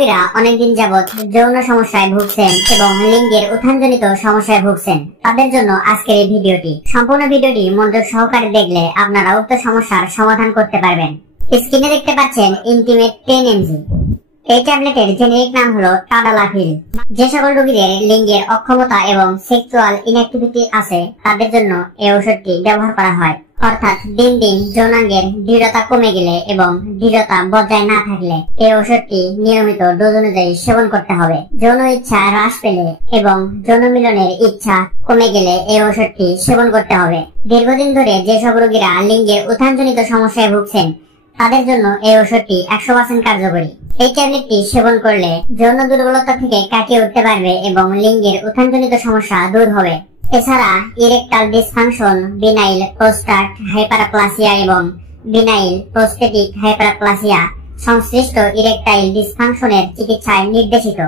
রোগীরা অনেকদিন যাবৎ যৌন সমস্যায় ভুগছেন এবং লিঙ্গের উত্থানজনিত সমস্যায় ভুগছেন, তাদের জন্য আজকের এই ভিডিওটি। সম্পূর্ণ ভিডিওটি মনোযোগ সহকারে দেখলে আপনারা উক্ত সমস্যার সমাধান করতে পারবেন। স্ক্রিনে দেখতে পাচ্ছেন ইন্টিমেট 10mg। এই ট্যাবলেটের জেনেরিক নাম হলো টাডালাফিল। যে সকল রোগীদের লিঙ্গের অক্ষমতা এবং সেক্সুয়াল ইনঅ্যাক্টিভিটি আছে তাদের জন্য এই ওষুধটি ব্যবহার করা হয়। অর্থাৎ দিন দিন যৌনাঙ্গের দৃঢ়তা কমে গেলে এবং দৃঢ়তা বজায় না থাকলে এই ওষুধটি নিয়মিত ডোজ অনুযায়ী সেবন করতে হবে। যৌন ইচ্ছা হ্রাস পেলে এবং যৌন মিলনের ইচ্ছা কমে গেলে এই ওষুধটি সেবন করতে হবে। দীর্ঘদিন ধরে যেসব রোগীরা লিঙ্গের উত্থানজনিত সমস্যায় ভুগছেন তাদের জন্য এই ওষুধটি 100% কার্যকরী। এই ট্যাবলেটটি সেবন করলে যৌন দুর্বলতা থেকে কাটিয়ে উঠতে পারবে এবং লিঙ্গের উত্থানজনিত সমস্যা দূর হবে। এছাড়া ইরেকটাল ডিসফাংশন, বিনাইল প্রোস্টাট হাইপারপ্লাসিয়া এবং বিনাইল প্রোস্টেটিক হাইপারপ্লাসিয়া সংশ্লিষ্ট ইরেকটাইল ডিসফাংশনের চিকিৎসায় নির্দেশিত।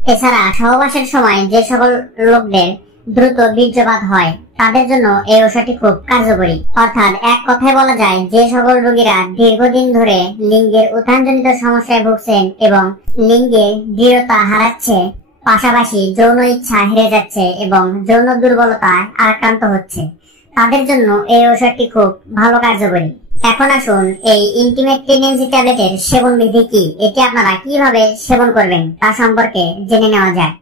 এছাড়া সহবাসের সময় যে সকল লোকদের দ্রুত বীর্যপাত হয় তাদের জন্য এই ওষুধটি খুব কার্যকরী। অর্থাৎ এক কথায় বলা যায়, যে সকল রোগীরা দীর্ঘদিন ধরে লিঙ্গের উত্থানজনিত সমস্যায় ভুগছেন এবং লিঙ্গে দৃঢ়তা হারাচ্ছে, পাশাপাশি যৌন ইচ্ছা হেরে যাচ্ছে এবং যৌন দুর্বলতায় আক্রান্ত হচ্ছে, তাদের জন্য এই ওষুধটি খুব ভালো কার্যকরী। এখন আসুন এই ইন্টিমেট 10mg ট্যাবলেটের সেবন বিধি কি, এটি আপনারা কিভাবে সেবন করবেন তা সম্পর্কে জেনে নেওয়া যাক।